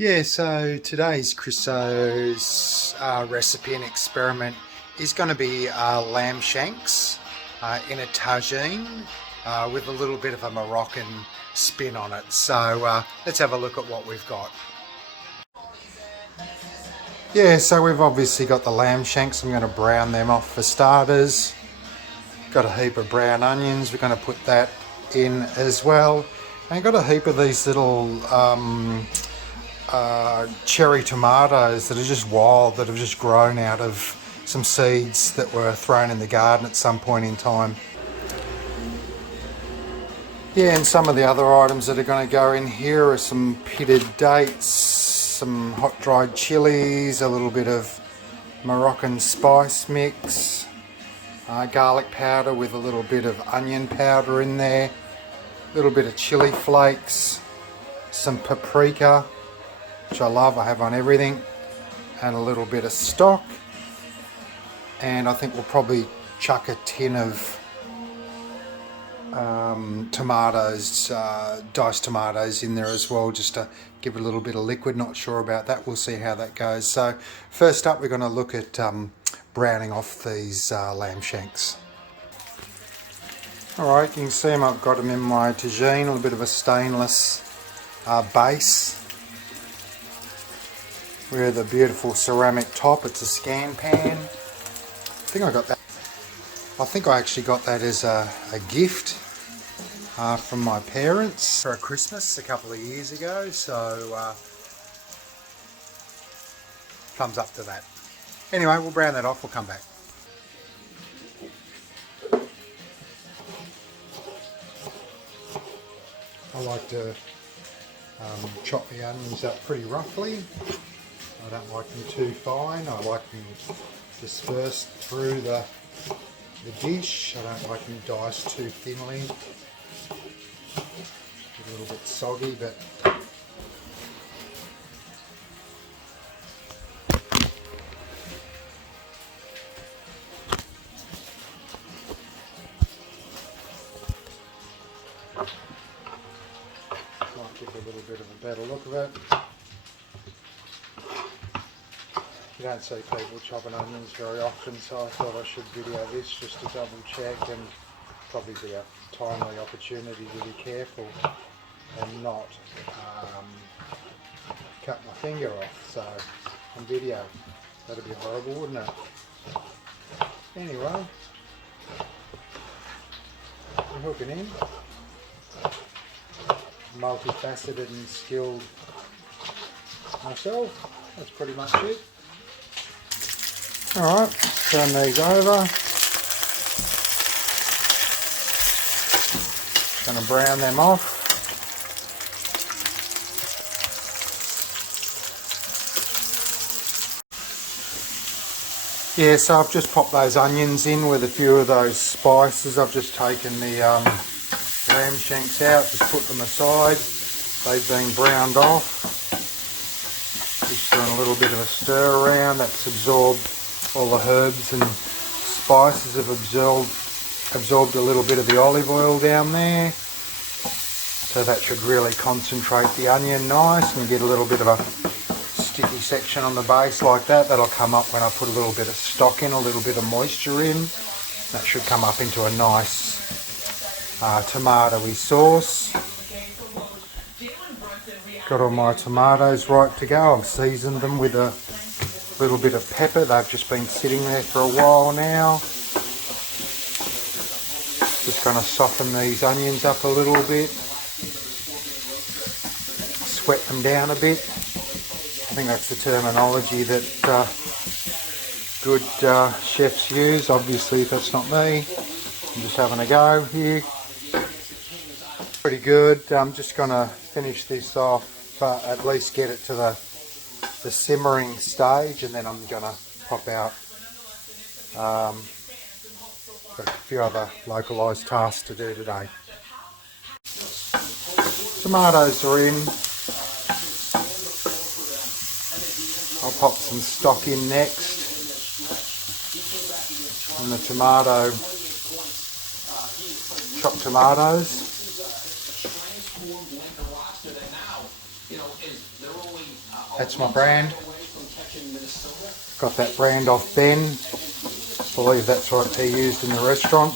Yeah, so today's Chriso's recipe and experiment is going to be lamb shanks in a tagine with a little bit of a Moroccan spin on it. So let's have a look at what we've got. Yeah, so we've obviously got the lamb shanks. I'm going to brown them off for starters. Got a heap of brown onions. We're going to put that in as well. And got a heap of these little cherry tomatoes that are just wild, that have just grown out of some seeds that were thrown in the garden at some point in time. Yeah, and some of the other items that are going to go in here are some pitted dates, some hot dried chilies, a little bit of Moroccan spice mix, garlic powder with a little bit of onion powder in there, a little bit of chili flakes, some paprika, which I love, I have on everything, and a little bit of stock. And I think we'll probably chuck a tin of tomatoes, diced tomatoes in there as well, just to give it a little bit of liquid. Not sure about that, we'll see how that goes. So first up we're going to look at browning off these lamb shanks. Alright, you can see them, I've got them in my tagine, a little bit of a stainless base with a beautiful ceramic top. It's a scan pan. I think I got that. I think I actually got that as a gift from my parents for a Christmas a couple of years ago, so thumbs up to that. Anyway, we'll brown that off, we'll come back. I like to chop the onions up pretty roughly. I don't like them too fine. I like them dispersed through the dish. I don't like them diced too thinly. A little bit soggy, but might give a little bit of a better look of it. You don't see people chopping onions very often, so I thought I should video this just to double check, and probably be a timely opportunity to be careful and not cut my finger off. So on video, that'd be horrible, wouldn't it? Anyway, we're hooking in. Multifaceted and skilled myself. That's pretty much it. Alright, turn these over. Going to brown them off. Yeah, so I've just popped those onions in with a few of those spices. I've just taken the lamb shanks out, just put them aside. They've been browned off. Just doing a little bit of a stir around. That's absorbed, all the herbs and spices have absorbed a little bit of the olive oil down there. So that should really concentrate the onion nice, and you get a little bit of a sticky section on the base like that. That'll come up when I put a little bit of stock in, a little bit of moisture in. That should come up into a nice tomatoey sauce. Got all my tomatoes right to go. I've seasoned them with a little bit of pepper. They've just been sitting there for a while now. Just going to soften these onions up a little bit. Sweat them down a bit. I think that's the terminology that good chefs use. Obviously that's not me. I'm just having a go here. Pretty good. I'm just going to finish this off, at least get it to the simmering stage, and then I'm going to pop out. Got a few other localised tasks to do today. Tomatoes are in. I'll pop some stock in next. And the chopped tomatoes. That's my brand. Got that brand off Ben. I believe that's what he used in the restaurant.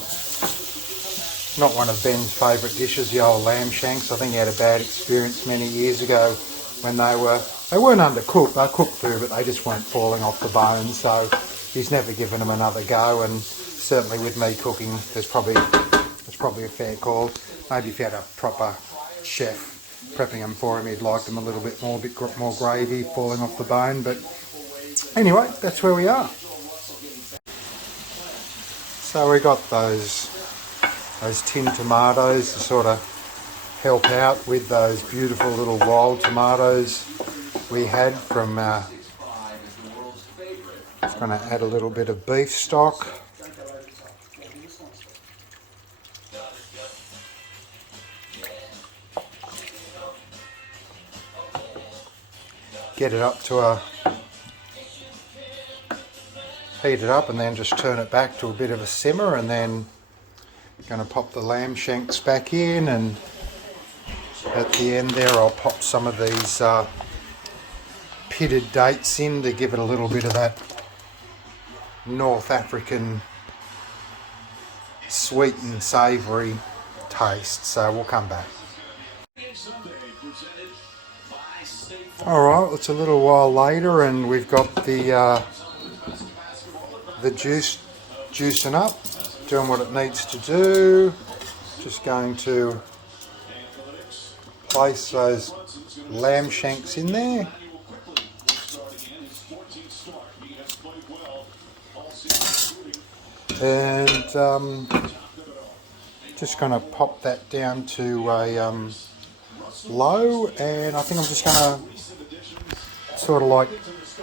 Not one of Ben's favourite dishes, the old lamb shanks. I think he had a bad experience many years ago when they weren't undercooked. They cooked through, but they just weren't falling off the bone. So he's never given them another go. And certainly with me cooking, it's probably a fair call. Maybe if you had a proper chef prepping them for him, he'd like them a little bit more gravy, falling off the bone. But anyway, that's where we are. So we got those tin tomatoes to sort of help out with those beautiful little wild tomatoes we had from. Just going to add a little bit of beef stock. Get it up to heat it up and then just turn it back to a bit of a simmer, and then going to pop the lamb shanks back in, and at the end there I'll pop some of these pitted dates in to give it a little bit of that North African sweet and savoury taste. So we'll come back. Alright, it's a little while later and we've got the juice juicing up, doing what it needs to do. Just going to place those lamb shanks in there. And just going to pop that down to a low, and I think I'm just going to sort of like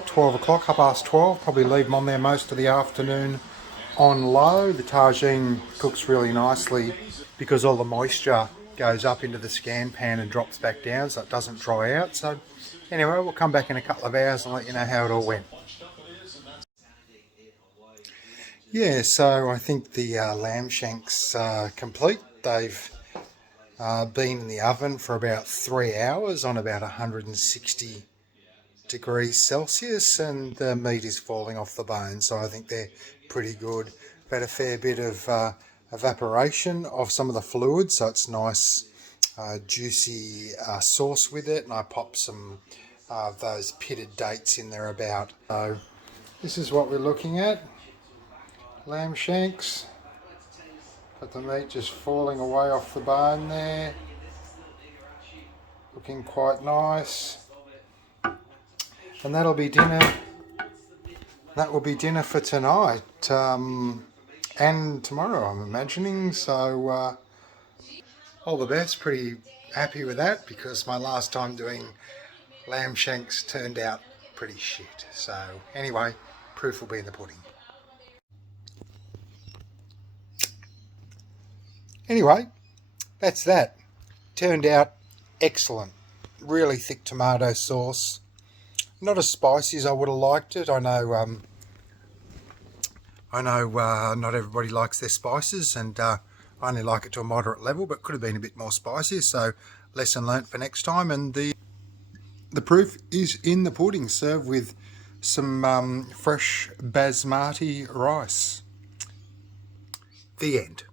12 o'clock, 12:30, probably leave them on there most of the afternoon on low. The tagine cooks really nicely because all the moisture goes up into the scan pan and drops back down, so it doesn't dry out. So anyway, we'll come back in a couple of hours and let you know how it all went. Yeah, so I think the lamb shanks are complete. They've been in the oven for about 3 hours on about 160 degrees Celsius, and the meat is falling off the bone, so I think they're pretty good. I've had a fair bit of evaporation of some of the fluid, so it's nice juicy sauce with it, and I popped some of those pitted dates in there about. So this is what we're looking at. Lamb shanks, got the meat just falling away off the bone there, looking quite nice. And that'll be dinner. That will be dinner for tonight and tomorrow, I'm imagining. So all the best. Pretty happy with that because my last time doing lamb shanks turned out pretty shit. So anyway, proof will be in the pudding. Anyway, that's that. Turned out excellent. Really thick tomato sauce. Not as spicy as I would have liked it. I know not everybody likes their spices, and I only like it to a moderate level, but could have been a bit more spicy. So lesson learnt for next time. And the proof is in the pudding, served with some fresh basmati rice. The end.